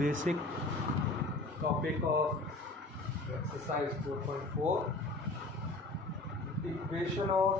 basic topic of exercise 4.4, equation of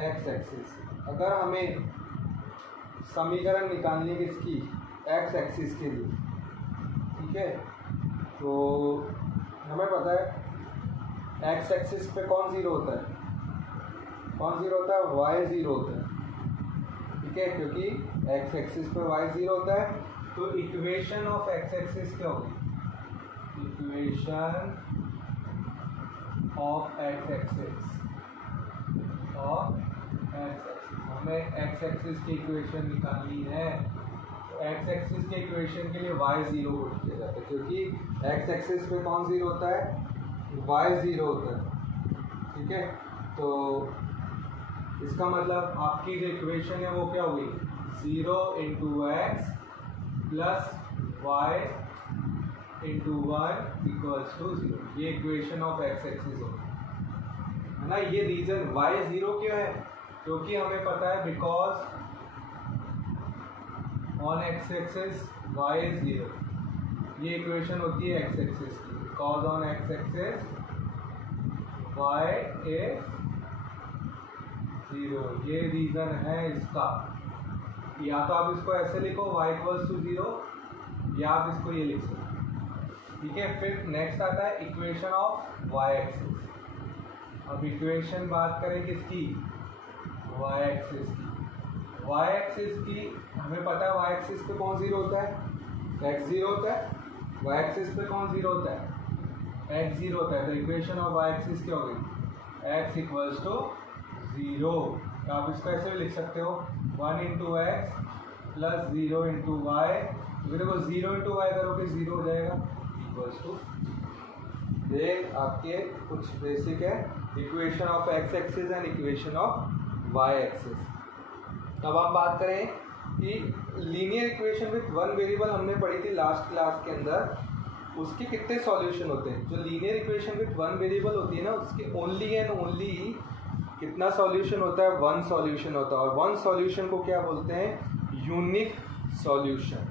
x axis. अगर हमें समीकरण निकालनी है किसकी, एक्स एक्सिस के लिए, ठीक है, तो हमें पता है एक्स एक्सिस पे कौन जीरो होता है, कौन जीरो होता है, वाई जीरो होता है, ठीक है, क्योंकि एक्स एक्सिस पे वाई जीरो होता है। तो इक्वेशन ऑफ एक्स एक्सिस क्या होगी, इक्वेशन ऑफ एक्स एक्सिस हमें एक्स एक्सिस की इक्वेशन निकालनी है। तो एक्स एक्सिस के इक्वेशन के लिए वाई जीरो पुट किया जाता है, क्योंकि एक्स एक्सिस पे कौन जीरो होता है, वाई जीरो होता है, ठीक है। तो इसका मतलब आपकी जो इक्वेशन है वो क्या होगी, 0 into x plus y into 1 equals to 0। ये इक्वेशन ऑफ एक्स एक्सिस होगी, है ना। ये रीजन वाई जीरो क्यों है, क्योंकि हमें पता है because on x axis y is zero. ये इक्वेशन होती है एक्स एक्सिस की, because on x axis y is zero. ये रीजन है इसका। या तो आप इसको ऐसे लिखो y इक्वल्स टू 0, या आप इसको ये लिख सकते, ठीक है। फिर नेक्स्ट आता है इक्वेशन ऑफ y एक्सिस। अब इक्वेशन बात करें किसकी, y एक्सिस की। y एक्सिस की हमें पता है y एक्सिस पे कौन जीरो होता है, x जीरो होता है। y एक्सिस पे कौन जीरो होता है, x जीरो होता है। तो इक्वेशन ऑफ y एक्सिस क्या होगी, x इक्वल्स टू 0। तो आप इसको ऐसे भी लिख सकते हो 1 into x plus 0 into y. देखो 0 इंटू वाई करोगे 0 हो जाएगा, इक्वल्स टू। ये आपके कुछ बेसिक है equation of x axis and equation of y axis. अब हम बात करें कि linear equation with one variable हमने पढ़ी थी लास्ट क्लास के अंदर, उसके कितने सॉल्यूशन होते हैं। जो linear equation with one variable होती है ना, उसके ओनली एंड ओनली कितना सॉल्यूशन होता है, वन सॉल्यूशन होता है। और वन सॉल्यूशन को क्या बोलते हैं, यूनिक सॉल्यूशन।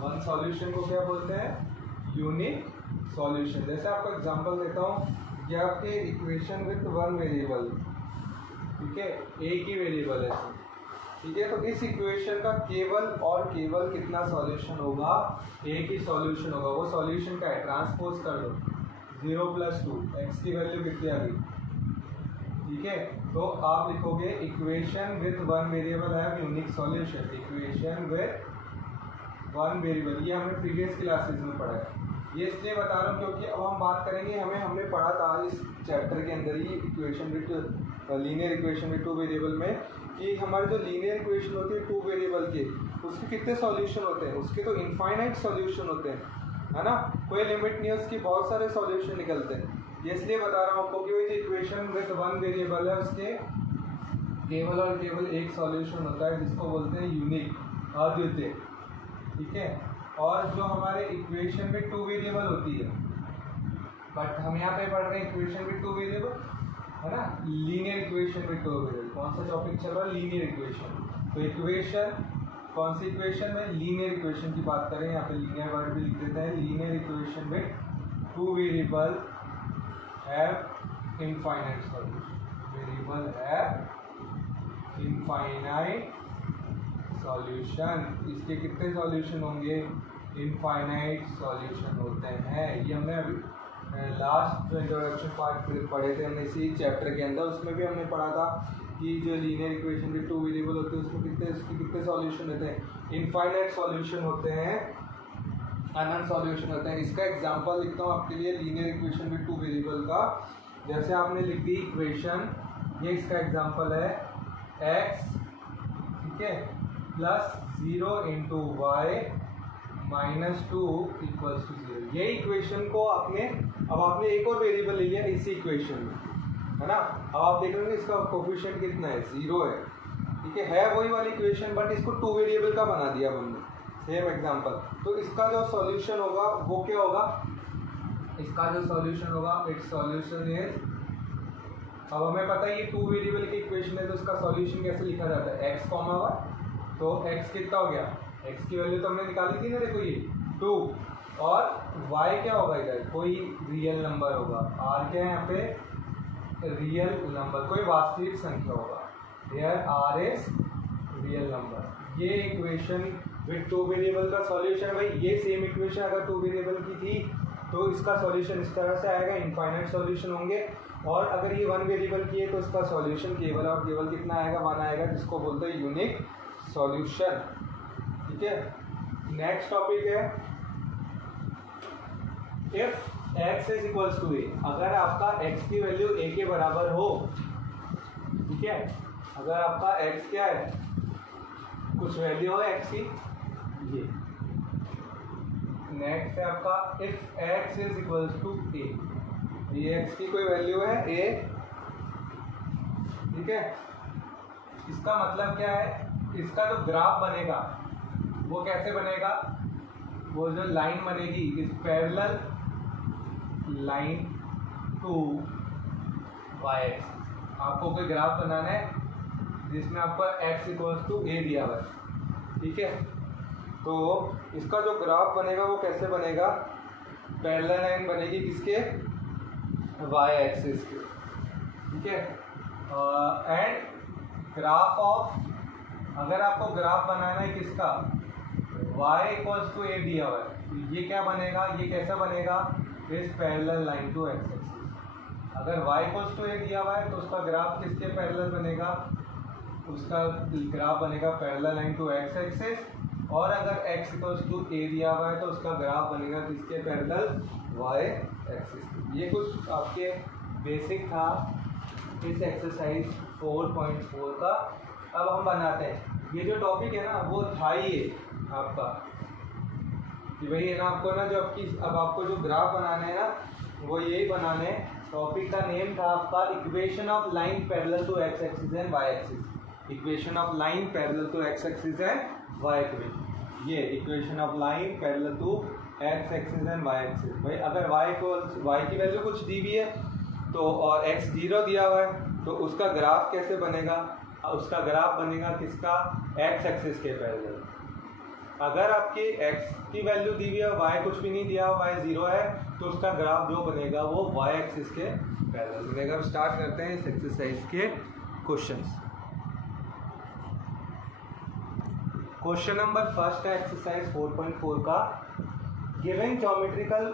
वन सॉल्यूशन को क्या बोलते हैं, यूनिक सॉल्यूशन। जैसे आपको एग्जांपल देता हूँ, ये आपके इक्वेशन विथ वन वेरिएबल, ठीक है, एक ही वेरिएबल है, ठीक है। तो इस इक्वेशन का केवल और केवल कितना सॉल्यूशन होगा, एक ही सॉल्यूशन होगा। वो सॉल्यूशन क्या है, ट्रांसपोज कर लो 0 + 2, एक्स की वैल्यू कितनी आ गई, ठीक है। तो आप लिखोगे इक्वेशन विथ वन वेरिएबल है unique solution, equation with one variable. ये हमने प्रीवियस क्लासेस में पढ़ा है। ये इसलिए बता रहा हूँ क्योंकि अब हम बात करेंगे, हमने पढ़ा था इस चैप्टर के अंदर ही equation with linear equation with two variable में, कि हमारे जो लीनियर इक्वेशन होती है टू वेरिएबल के, उसके कितने सॉल्यूशन होते हैं, उसके तो इनफाइनाइट सॉल्यूशन होते हैं, है ना। कोई लिमिट नहीं है उसकी, बहुत सारे सॉल्यूशन निकलते हैं। ये इसलिए बता रहा हूँ आपको कि जो इक्वेशन विथ वन वेरिएबल है उसके केवल और केवल एक सॉल्यूशन होता है, जिसको बोलते हैं यूनिक, अद्वितीय, ठीक है। और जो हमारे इक्वेशन विथ टू वेरिएबल होती है, बट हम यहाँ पे पढ़ रहे हैं इक्वेशन विथ टू वेरिएबल, है ना, linear equation with two variable. कौन सा टॉपिक चल रहा है, लीनियर इक्वेशन। तो इक्वेशन कौन सी इक्वेशन में, लीनियर इक्वेशन की बात करें, यहाँ पे लीनियर वर्ड भी लिख देते हैं। Linear equation with two variable have infinite solution, variable have infinite solution। इसके कितने सॉल्यूशन होंगे, इनफाइनाइट सॉल्यूशन होते हैं। ये हमने अभी लास्ट इंट्रोडक्शन पार्ट पढ़े थे हमने इसी चैप्टर के अंदर, उसमें भी हमने पढ़ा था कि जो लीनियर इक्वेशन के टू वेरिएबल होते हैं उसमें कितने सॉल्यूशन होते हैं, इनफाइनाइट सॉल्यूशन होते हैं, अनंत सॉल्यूशन होते हैं। इसका एग्जांपल लिखता हूँ आपके लिए linear equation with two variable का। जैसे आपने लिख दी इक्वेशन, ये इसका एग्जांपल है x, ठीक है, plus 0 into y minus 2 equals to 0। ये इक्वेशन को अब आपने एक और वेरिएबल ले लिया इसी इक्वेशन में, है ना। अब आप देख रहे हो इसका कोफिशिएंट कितना है, 0 है, ठीक है वही वाली इक्वेशन, बट इसको टू वेरिएबल का बना दिया हमने, सेम एग्जांपल। तो इसका जो सॉल्यूशन होगा वो क्या होगा, इसका जो सॉल्यूशन होगा, इट्स सॉल्यूशन इज, अब हमें पता है ये टू वेरिएबल की इक्वेशन है, तो इसका सॉल्यूशन कैसे लिखा जाता है, x, y। तो x कितना हो गया, x की वैल्यू तो हमने निकाली थी ना, देखो ये 2, और y क्या होगा इधर, कोई रियल नंबर होगा। r क्या है यहाँ पे, रियल नंबर, कोई वास्तविक संख्या होगा। Here r is real number. ये इक्वेशन विद 2 वेरिएबल का सॉल्यूशन, भाई ये सेम इक्वेशन अगर 2 वेरिएबल की थी तो इसका सॉल्यूशन इस तरह से आएगा, इनफाइनाइट सॉल्यूशन होंगे। और अगर ये 1 वेरिएबल की है तो इसका सॉल्यूशन केवल और केवल कितना आएगा, 1 आएगा, जिसको बोलते हैं यूनिक सॉल्यूशन। ठीक है, नेक्स्ट टॉपिक है if x is equals to a। अगर आपका x की वैल्यू a के बराबर हो, ठीक है, अगर आपका x क्या है, कुछ वैल्यू हो x की, ये नेक्स्ट है आपका if x is equals to a। ये x की कोई वैल्यू है a, ठीक है। इसका मतलब क्या है, इसका जो ग्राफ बनेगा वो कैसे बनेगा, वो जो लाइन बनेगी is parallel line to y axis. आपको कोई ग्राफ बनाना है जिसमें आपको x इक्वल्स टू a दिया हुआ है, ठीक है। तो इसका जो ग्राफ बनेगा वो कैसे बनेगा, पैरेलल लाइन बनेगी किसके, y एक्सिस के, ठीक है। एंड ग्राफ ऑफ, अगर आपको ग्राफ बनाना है किसका, y इक्वल्स टू a दिया हुआ है, तो ये क्या बनेगा, ये कैसा बनेगा, is parallel line to x axis. अगर y इक्वल्स टू a दिया हुआ है तो उसका ग्राफ किसके पैरेलल बनेगा, उसका ग्राफ बनेगा parallel line to x axis. और अगर x इक्वल्स टू a दिया हुआ है तो उसका ग्राफ बनेगा किसके पैरेलल, y एक्सिस। ये कुछ आपके बेसिक था इस एक्सरसाइज 4.4 का। अब हम बनाते हैं, ये जो टॉपिक है ना वो था ही आपका कि भाई है ना, आपको ना जो आपकी, अब आपको जो ग्राफ बनाने हैं ना वो यही बनाने हैं। टॉपिक का नेम था आपका equation of line parallel to x axis and y axis. Equation of line parallel to x axis and y axis. ये equation of line parallel to x axis and y axis. भाई अगर y की value कुछ दी हुई है तो और x 0 दिया हुआ है तो उसका ग्राफ कैसे बनेगा, उसका ग्राफ बनेगा किसका, x एक्सिस के पैरेलल। अगर आपकी x की वैल्यू दी हुई है, y कुछ भी नहीं दिया, y 0 है, तो उसका ग्राफ जो बनेगा वो y एक्सिस के पैरेलल बनेगा। अब स्टार्ट करते हैं इस एक्सरसाइज के क्वेश्चंस। क्वेश्चन नंबर फर्स्ट है एक्सरसाइज 4.4 का, giving geometrical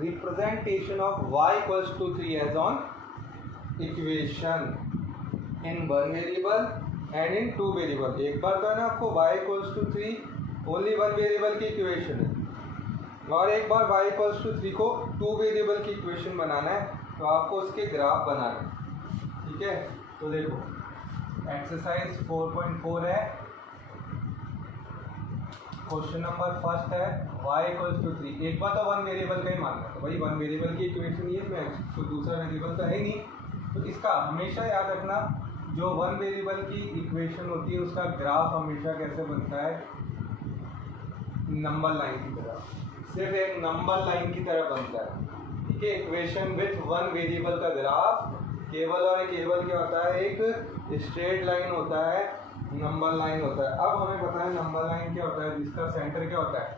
representation of y equals to 3 as on equation in 1 variable and in 2 variable. एक बार तो है ना आपको y equals to 3 only 1 variable की इक्वेशन है, और एक बार y इक्वल्स टू 3 को 2 वेरिएबल की इक्वेशन बनाना है, तो आपको उसके ग्राफ बनाना है, ठीक है। तो देखो एक्सरसाइज 4.4 है, क्वेश्चन नंबर फर्स्ट है y इक्वल्स टू 3। एक बार तो 1 वेरिएबल का ही मानना है, तो भाई 1 वेरिएबल की इक्वेशन ये है, तो दूसरा वेरिएबल तो है ही नहीं, तो इसका हमेशा याद रखना जो 1 वेरिएबल की इक्वेशन होती है उसका ग्राफ हमेशा कैसे बनता है, नंबर लाइन की तरह, सिर्फ एक नंबर लाइन की तरह बनता है, ठीक है। इक्वेशन विथ 1 वेरिएबल का ग्राफ केवल और केवल क्या होता है, एक स्ट्रेट लाइन होता है, नंबर लाइन होता है। अब हमें पता है नंबर लाइन क्या होता है, जिसका सेंटर क्या होता है,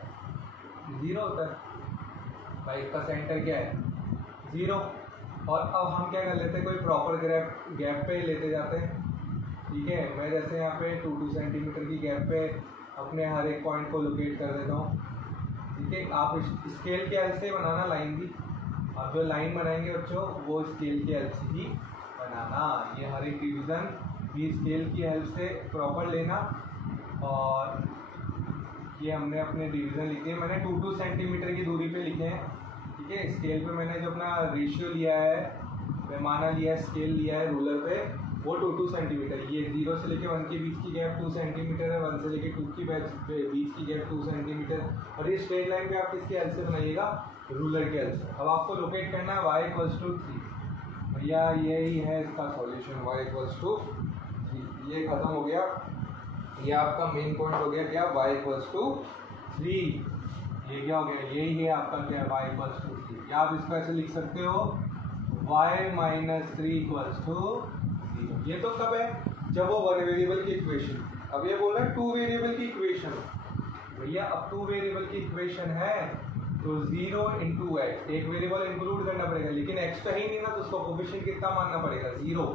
0 होता है। भाई इसका सेंटर क्या है, 0। और अब हम क्या कर लेते हैं, कोई प्रॉपर गैप पे लेते जाते हैं, ठीक है। मैं जैसे यहाँ पे 2 सेंटीमीटर की गैप पे अपने हर एक पॉइंट को लोकेट कर देता हूँ, ठीक है। आप स्केल के हेल्प से बनाना लाइन भी, आप जो लाइन बनाएंगे बच्चों वो स्केल के हेल्प से ही बनाना। ये हर एक डिवीज़न भी स्केल की हेल्प से प्रॉपर लेना। और ये हमने अपने डिवीज़न लिखे हैं, मैंने 2 सेंटीमीटर की दूरी पे लिखे हैं, ठीक है। स्केल पे मैंने जो अपना रेशियो लिया है, पैमाना लिया है, स्केल लिया है रूलर पे, वो 2 सेंटीमीटर। ये 0 से लेके 1 के बीच की गैप 2 सेंटीमीटर है, 1 से लेके 2 की बीच की गैप 2 सेंटीमीटर। और ये स्ट्रेट लाइन पे आप किसकी हेल्प से बनाइएगा, रूलर के हेल्प से। अब आपको लोकेट करना है y इक्वल्स टू 3, भैया यही है इसका सॉल्यूशन, y इक्वल्स टू 3। ये खत्म हो गया, ये आपका मेन पॉइंट हो गया क्या, y इक्वल्स टू 3। ये क्या हो गया, यही है आपका क्या, y इक्वल्स टू 3। या आप इसको ऐसे लिख सकते हो y माइनस 3 इक्वल्स टू 0। ये तो कब है, जब वो 1 वेरिएबल की इक्वेशन। अब ये बोल रहा है 2 वेरिएबल की इक्वेशन, भैया अब 2 वेरिएबल की इक्वेशन है तो 0 इंटू एक्स, एक वेरिएबल इंक्लूड करना पड़ेगा, लेकिन एक्स तो है ही नहीं ना, तो उसको कोफिशिएंट कितना मानना पड़ेगा 0,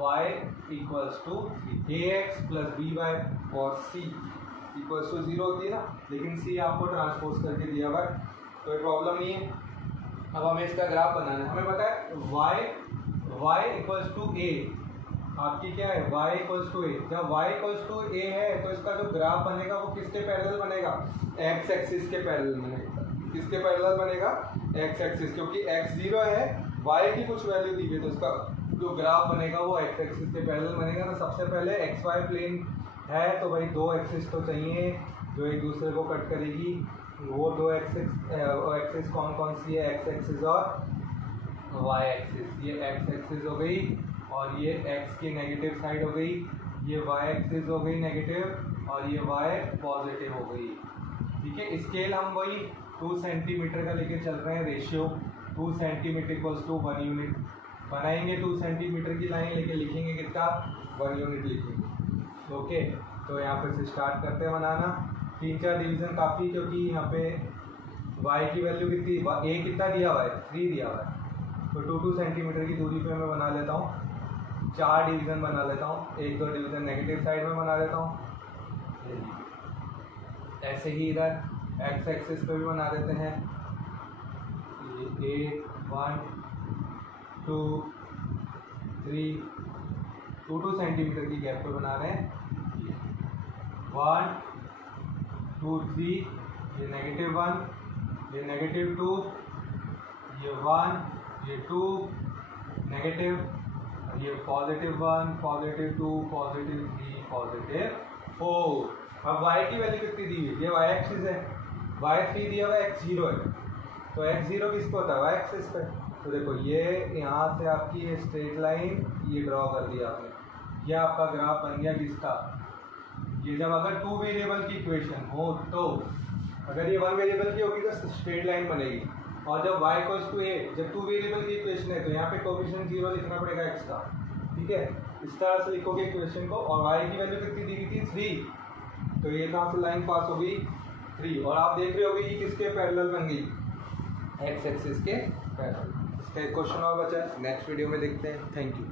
y equals to ax plus by और c इक्वल्स टू 0 होती है ना, लेकिन c आपको ट्रांसपोज करके दिया हुआ है तो प्रॉब्लम नहीं है। अब हमें इसका ग्राफ बनाना है, हमें पता है y इक्वल्स टू a, आपकी क्या है y इक्वल्स टू a, जब y इक्वल्स टू a है तो इसका जो ग्राफ बनेगा वो किसके पैरेलल बनेगा, x एक्सिस के पैरेलल बनेगा। किसके पैरेलल बनेगा, x एक्सिस, क्योंकि x 0 है, y की कुछ वैल्यू दी है तो उसका जो ग्राफ बनेगा वो x एक्सिस के पैरेलल बनेगा। तो सबसे पहले xy प्लेन है तो भाई दो एक्सिस तो चाहिए जो एक दूसरे को कट करेगी, वो दो एक्सिस कौन कौन सी है, x एक्सिस और y एक्सिस। ये x एक्सिस हो गई और ये x की नेगेटिव साइड हो गई, ये y एक्सिस हो गई नेगेटिव और ये y पॉजिटिव हो गई। ठीक है, स्केल हम वही 2 सेंटीमीटर का लेके चल रहे हैं, ratio 2 centimetre equals to 1 unit बनाएंगे। 2 सेंटीमीटर की लाइन लेके लिखेंगे कितना, 1 यूनिट लिखेंगे। ओके, तो यहाँ पे से स्टार्ट करते हैं बनाना। 3-4 डिवीज़न काफ़ी, क्योंकि यहाँ पे y की वैल्यू कितनी, a कितना दिया हुआ है 3 दिया हुआ है, तो 2-2 सेंटीमीटर की दूरी पे मैं बना लेता हूँ। 4 डिवीज़न बना लेता हूँ, 1-2 डिवीज़न नेगेटिव साइड में बना लेता हूँ। ऐसे ही इधर x एक्सिस पे भी बना देते हैं, ये 1 2 3 2 सेंटीमीटर की गैप पे बना रहे हैं। 1 2 3, ये -1, ये -2, ये 1, ये 2 नेगेटिव, ये +1 +2 +3 +4। अब y की वैल्यू कितनी दी हुई, ये y एक्सिस है, y 3 दिया हुआ है, x 0 है, तो x 0 किसको होता है, y एक्सिस पे। तो देखो ये यहाँ से आपकी ये स्ट्रेट लाइन ये ड्रॉ कर दिया आपने, ये आपका ग्राफ बन गया किसका, ये जब अगर 2 वेरिएबल की इक्वेशन हो तो अगर ये 1 वेरिएबल की होगी तो स्ट्रेट लाइन बनेगी, और जब y इक्वल्स टू a, जब 2 वेरिएबल की इक्वेशन है तो यहाँ पे कोफिशिएंट 0 लिखना पड़ेगा x का। ठीक है, इस तरह से लिखोगे इक्वेशन को, और y की वैल्यू कितनी दी हुई थी 3, तो ये कहाँ से लाइन पास हो गई 3, और आप देख रहे होगे ये किसके पैरेलल बन गई, x एक्सिस के पैरेलल। इसका एक क्वेश्चन और बचा है, नेक्स्ट वीडियो में देखते हैं। Thank you.